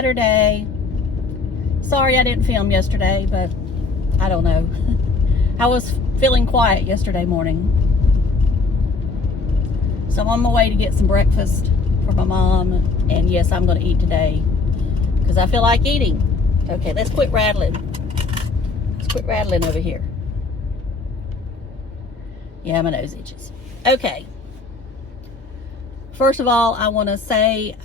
Saturday. Sorry I didn't film yesterday, but I don't know. I was feeling quiet yesterday morning. So I'm on my way to get some breakfast for my mom. And yes, I'm going to eat today because I feel like eating. Okay, let's quit rattling. Let's quit rattling over here. Yeah, my nose itches. Okay. First of all, I want to say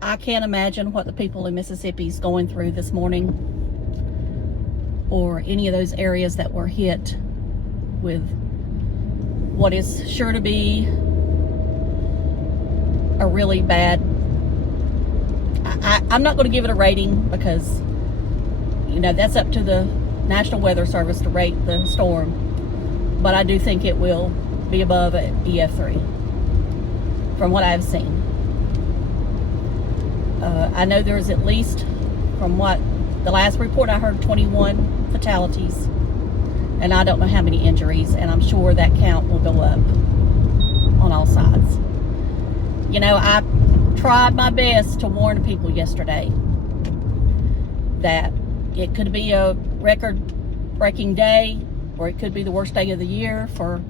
I can't imagine what the people in Mississippi's going through this morning, or any of those areas that were hit with what is sure to be a really bad. I'm not going to give it a rating because, you know, that's up to the National Weather Service to rate the storm, but I do think it will be above an EF3 from what I've seen. I know there's at least, from what the last report I heard, 21 fatalities, and I don't know how many injuries, and I'm sure that count will go up on all sides. You know, I tried my best to warn people yesterday that it could be a record-breaking day, or it could be the worst day of the year for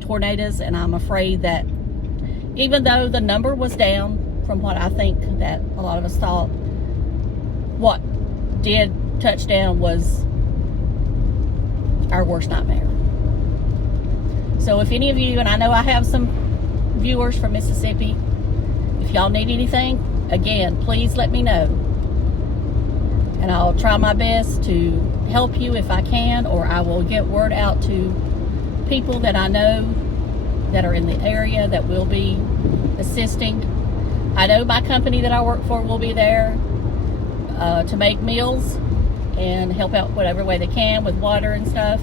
tornadoes, and I'm afraid that even though the number was down from what I think that a lot of us thought, what did touch down was our worst nightmare. So if any of you, and I know I have some viewers from Mississippi, if y'all need anything, again, please let me know. And I'll try my best to help you if I can, or I will get word out to people that I know that are in the area that will be assisting. I know my company that I work for will be there to make meals and help out whatever way they can with water and stuff.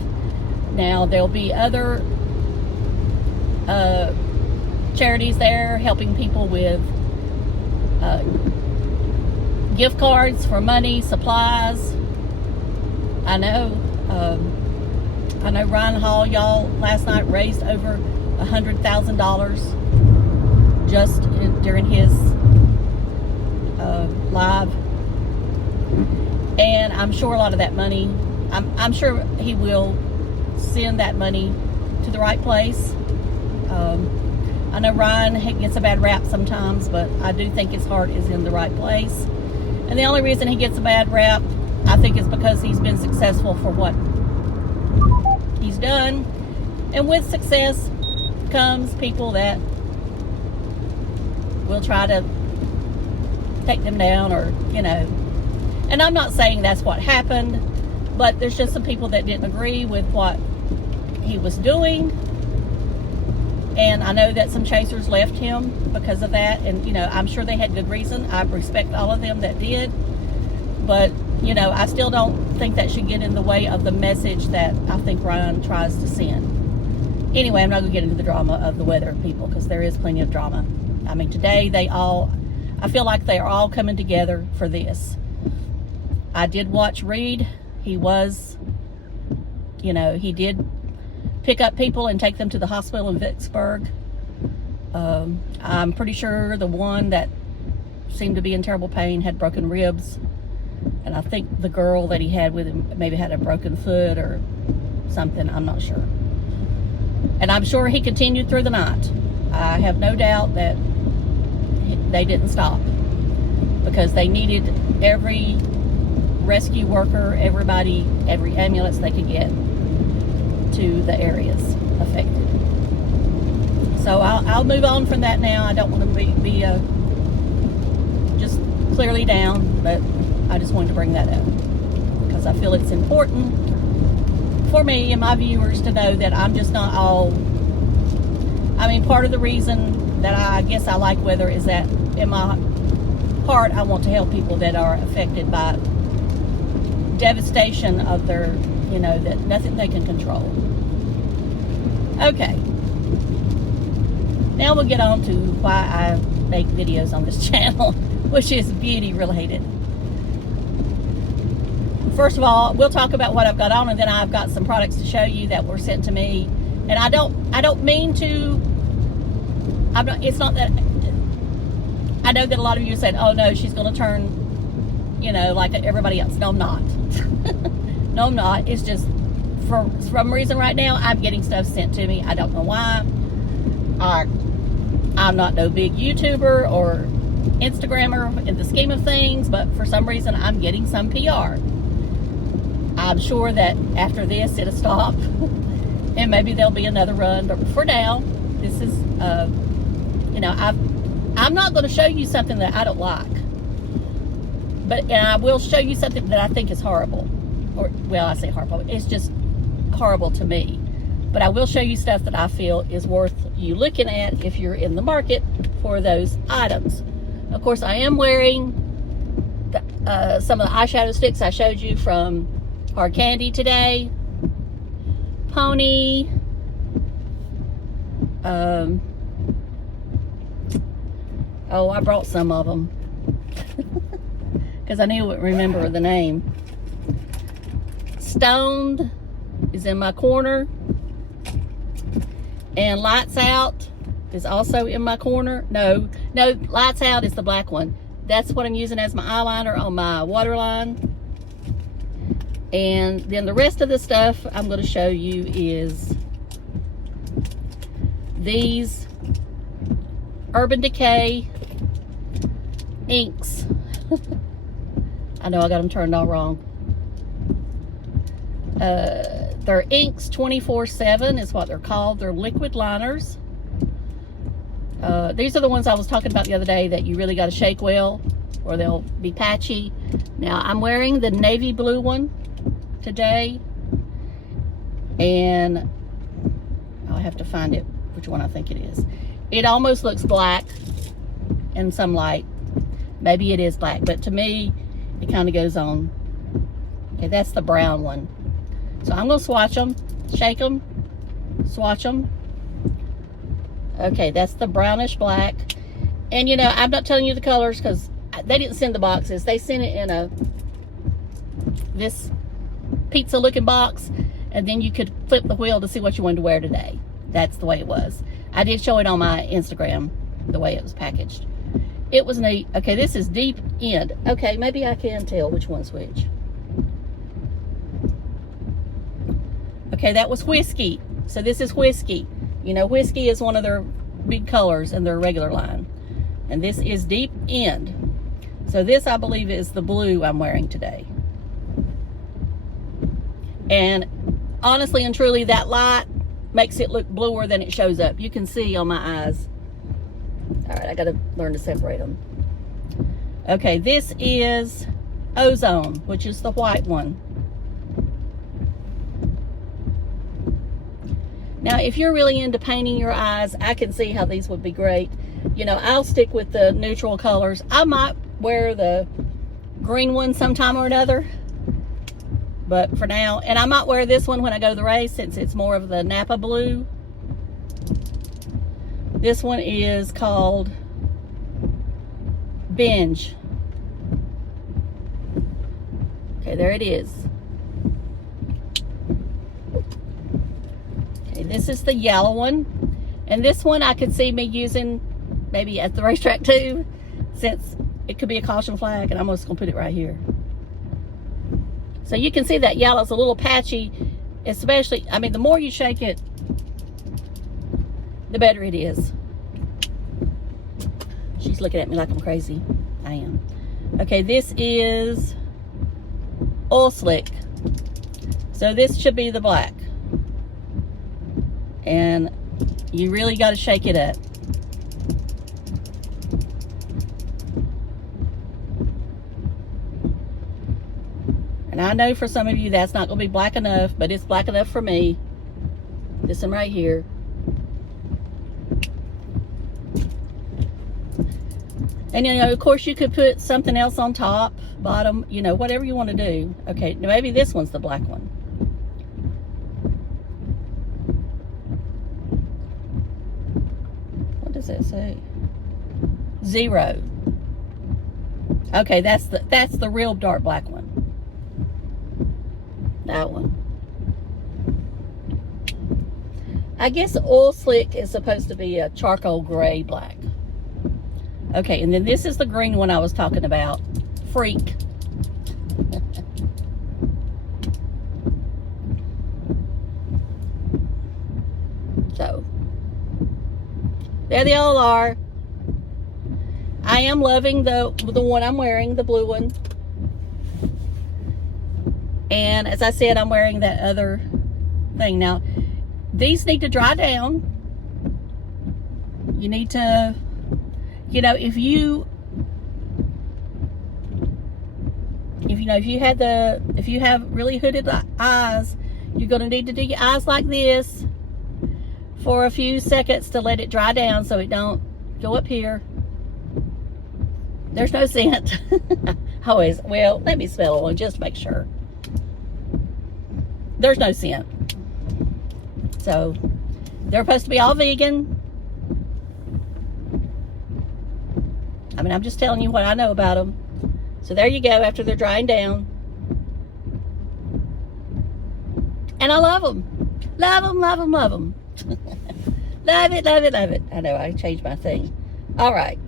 Now there'll be other charities there helping people with gift cards for money, supplies. I know Ryan Hall, y'all, last night raised over $100,000 just during his live, and I'm sure a lot of that money, I'm sure he will send that money to the right place. I know Ryan gets a bad rap sometimes, but I do think his heart is in the right place, and the only reason he gets a bad rap, I think, is because he's been successful for what he's done, and with success comes people that will try to take them down, or, you know, and I'm not saying that's what happened, but there's just some people that didn't agree with what he was doing, and I know that some chasers left him because of that, and, you know, I'm sure they had good reason. I respect all of them that did, but, you know, I still don't think that should get in the way of the message that I think Ryan tries to send. Anyway, I'm not going to get into the drama of the weather, people, because there is plenty of drama. I mean, today I feel like they are all coming together for this. I did watch Reed. He was, you know, he did pick up people and take them to the hospital in Vicksburg. I'm pretty sure the one that seemed to be in terrible pain had broken ribs. And I think the girl that he had with him maybe had a broken foot or something. I'm not sure. And I'm sure he continued through the night. I have no doubt that they didn't stop, because they needed every rescue worker, everybody, every ambulance they could get to the areas affected. So I'll move on from that now. I don't want to be just clearly down, but I just wanted to bring that up because I feel it's important for me and my viewers to know that I'm just not all. I mean, part of the reason that I guess I like weather is that in my heart I want to help people that are affected by devastation of their, you know, that nothing they can control. Okay, now we'll get on to why I make videos on this channel, which is beauty related. First of all, we'll talk about what I've got on, and then I've got some products to show you that were sent to me. And I don't mean to, it's not that, I know that a lot of you said, oh no, she's going to turn, you know, like everybody else. No, I'm not. No, I'm not. It's just for some reason right now, I'm getting stuff sent to me. I don't know why. I'm not no big YouTuber or Instagrammer in the scheme of things, but for some reason I'm getting some PR. I'm sure that after this it'll stop and maybe there'll be another run, but for now this is you know, I'm not going to show you something that I don't like, and I will show you something that I think is horrible, or well, I say horrible, it's just horrible to me, but I will show you stuff that I feel is worth you looking at if you're in the market for those items. Of course, I am wearing some of the eyeshadow sticks I showed you from Hard Candy today. Pony. Oh, I brought some of them because I knew I wouldn't remember the name. Stoned is in my corner, and Lights Out is also in my corner. No, Lights Out is the black one. That's what I'm using as my eyeliner on my waterline. And then the rest of the stuff I'm going to show you is these Urban Decay inks. I know I got them turned all wrong. They're inks 24/7 is what they're called. They're liquid liners. These are the ones I was talking about the other day that you really got to shake well or they'll be patchy. Now I'm wearing the navy blue one today, and I'll have to find it, which one I think it is. It almost looks black in some light. Maybe it is black, but to me it kind of goes on. Okay, that's the brown one. So I'm going to swatch them, shake them, swatch them. Okay, that's the brownish black. And you know, I'm not telling you the colors because they didn't send the boxes. They sent it in this pizza looking box, and then you could flip the wheel to see what you wanted to wear today. That's the way it was. I did show it on my Instagram, the way it was packaged. It was neat. Okay, this is Deep End. Okay, maybe I can tell which one's which. Okay, that was Whiskey. So this is Whiskey. You know, Whiskey is one of their big colors in their regular line. And this is Deep End. So this, I believe, is the blue I'm wearing today. And honestly and truly, that light makes it look bluer than it shows up. You can see on my eyes. All right, I got to learn to separate them. Okay, this is Ozone, which is the white one. Now, if you're really into painting your eyes, I can see how these would be great. You know, I'll stick with the neutral colors. I might wear the green one sometime or another, but for now, and I might wear this one when I go to the race since it's more of the Napa blue. This one is called Binge. Okay, there it is. Okay, this is the yellow one. And this one I could see me using maybe at the racetrack too, since it could be a caution flag, and I'm just gonna put it right here. So you can see that yellow's a little patchy, especially, I mean, the more you shake it, the better it is. She's looking at me like I'm crazy. I am. Okay, this is Oil Slick. So this should be the black. And you really got to shake it up. And I know for some of you that's not going to be black enough, but it's black enough for me. This one right here. And, you know, of course, you could put something else on top, bottom, you know, whatever you want to do. Okay, maybe this one's the black one. What does that say? 0. Okay, that's the real dark black one. That one. I guess Oil Slick is supposed to be a charcoal gray black. Okay, and then this is the green one I was talking about. Freak. So, there they all are. I am loving the one I'm wearing, the blue one. And as I said, I'm wearing that other thing. Now, these need to dry down. You need to, you know, if you have really hooded eyes, you're going to need to do your eyes like this for a few seconds to let it dry down so it don't go up here. There's no scent. Always, well, let me smell one just to make sure. There's no scent. So, they're supposed to be all vegan. I mean, I'm just telling you what I know about them. So there you go, after they're drying down. And I love them. Love them, love them, love them. Love it, love it, love it. I know, I changed my thing. All right.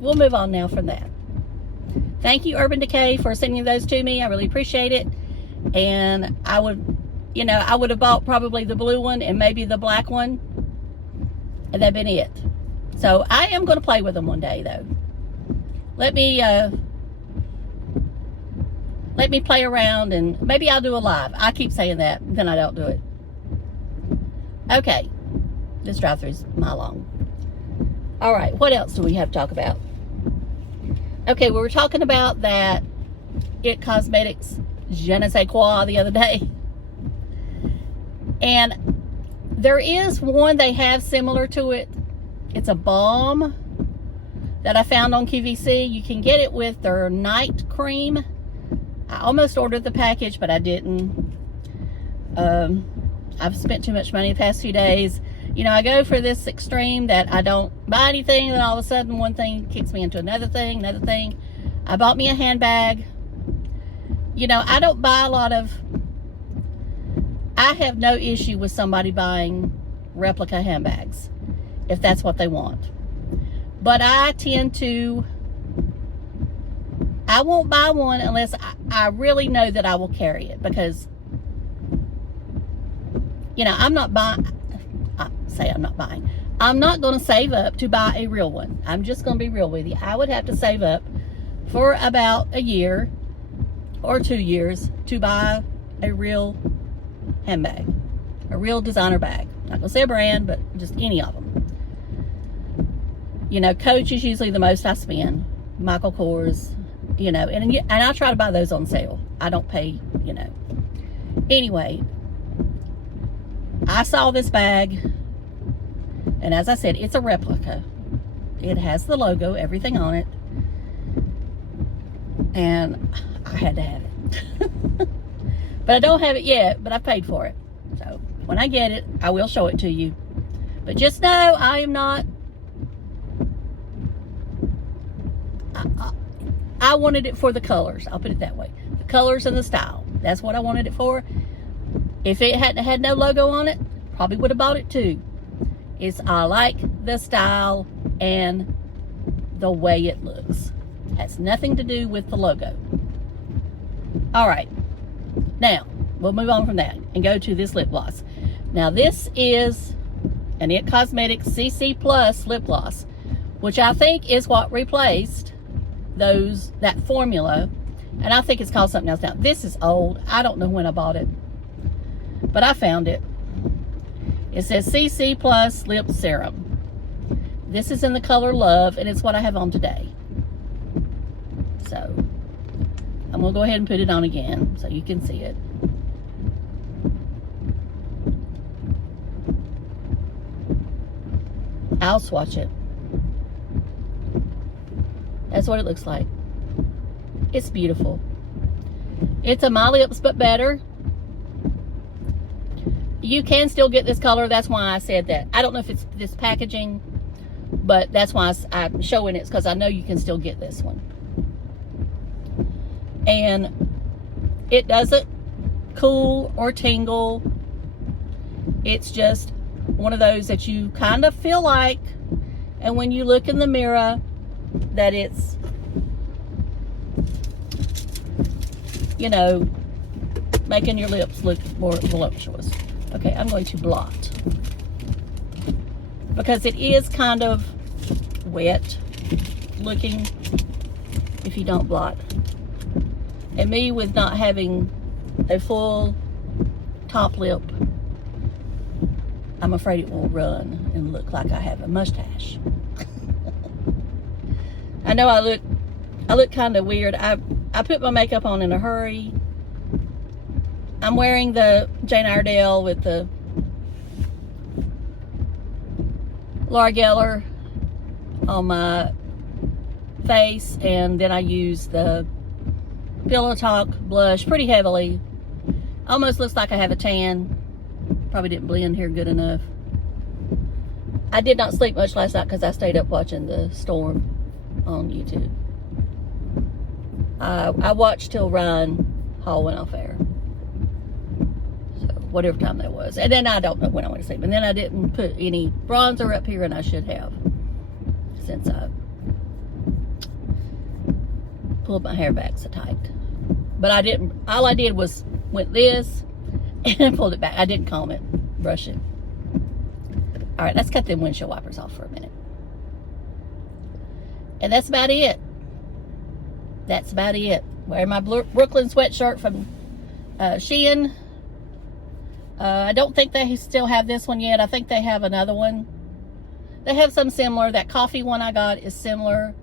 We'll move on now from that. Thank you, Urban Decay, for sending those to me. I really appreciate it. And I would, you know, I would have bought probably the blue one and maybe the black one. And that'd been it. So I am going to play with them one day, though. Let me play around, and maybe I'll do a live. I keep saying that, then I don't do it. Okay. This drive-thru is a mile long. All right, what else do we have to talk about? Okay, we were talking about that IT Cosmetics je ne sais quoi the other day. And there is one they have similar to it. It's a balm that I found on QVC. You can get it with their night cream. I almost ordered the package, but I didn't. I've spent too much money the past few days. You know, I go for this extreme that I don't buy anything, and all of a sudden one thing kicks me into another thing. I bought me a handbag. You know, I don't buy a lot of... I have no issue with somebody buying replica handbags, if that's what they want. But I tend to... I won't buy one unless I really know that I will carry it, because, you know, I'm not buying... I'm not going to save up to buy a real one. I'm just going to be real with you. I would have to save up for about a year or 2 years to buy a real handbag, a real designer bag. I'm not going to say a brand, but just any of them. You know, Coach is usually the most I spend. Michael Kors, you know, and I try to buy those on sale. I don't pay, you know. Anyway, I saw this bag. And as I said, it's a replica. It has the logo, everything on it. And I had to have it. But I don't have it yet, but I paid for it. So when I get it, I will show it to you. But just know, I am not... I wanted it for the colors. I'll put it that way. The colors and the style. That's what I wanted it for. If it hadn't had no logo on it, probably would have bought it too. I like the style and the way it looks. Has nothing to do with the logo. All right. Now, we'll move on from that and go to this lip gloss. Now, this is an IT Cosmetics CC Plus lip gloss, which I think is what replaced that formula. And I think it's called something else now. This is old. I don't know when I bought it, but I found it. It says CC Plus Lip Serum. This is in the color Love, and it's what I have on today. So, I'm going to go ahead and put it on again so you can see it. I'll swatch it. That's what it looks like. It's beautiful. It's a My Lips But Better. You can still get this color. That's why I said that. I don't know if it's this packaging, but that's why I'm showing it, because I know you can still get this one. And it doesn't cool or tingle. It's just one of those that you kind of feel like, and when you look in the mirror, that it's, you know, making your lips look more voluptuous. Okay, I'm going to blot. Because it is kind of wet looking if you don't blot. And me with not having a full top lip, I'm afraid it will run and look like I have a mustache. I know I look kind of weird. I put my makeup on in a hurry. I'm wearing the Jane Iredale with the Laura Geller on my face, and then I use the Pillow Talk blush pretty heavily. Almost looks like I have a tan. Probably didn't blend here good enough. I did not sleep much last night because I stayed up watching the storm on YouTube. I watched till Ryan Hall went off air. So whatever time that was. And then I don't know when I went to sleep. And then I didn't put any bronzer up here, and I should have, since I pulled my hair back so tight. But I didn't. All I did was went this and pulled it back. I didn't comb it, brush it. All right, let's cut them windshield wipers off for a minute. And that's about it. That's about it. Wearing my Brooklyn sweatshirt from SHEIN. I don't think they still have this one yet. I think they have another one. They have some similar. That coffee one I got is similar.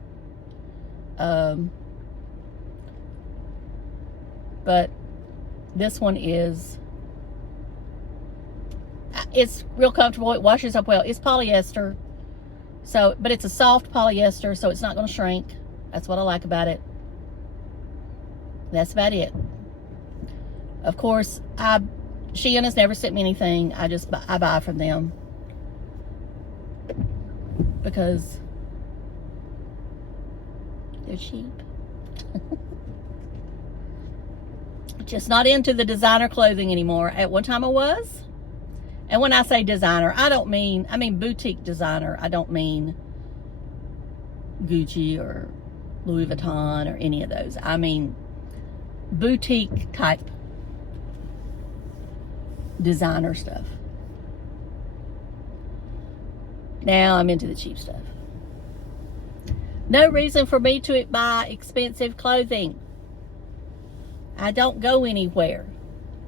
But this one is, it's real comfortable. It washes up well. It's polyester. So, but it's a soft polyester, so it's not going to shrink. That's what I like about it. That's about it. Of course, SHEIN has never sent me anything. I buy from them because they're cheap. Just not into the designer clothing anymore. At one time I was. And when I say designer, I mean boutique designer. I don't mean Gucci or Louis Vuitton or any of those. I mean boutique type designer stuff. Now I'm into the cheap stuff. No reason for me to buy expensive clothing. I don't go anywhere.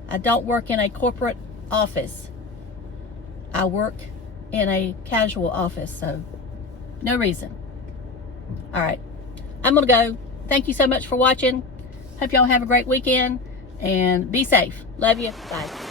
I don't work in a corporate office. I work in a casual office, so no reason. All right, I'm gonna go. Thank you so much for watching. Hope y'all have a great weekend and be safe. Love you. Bye.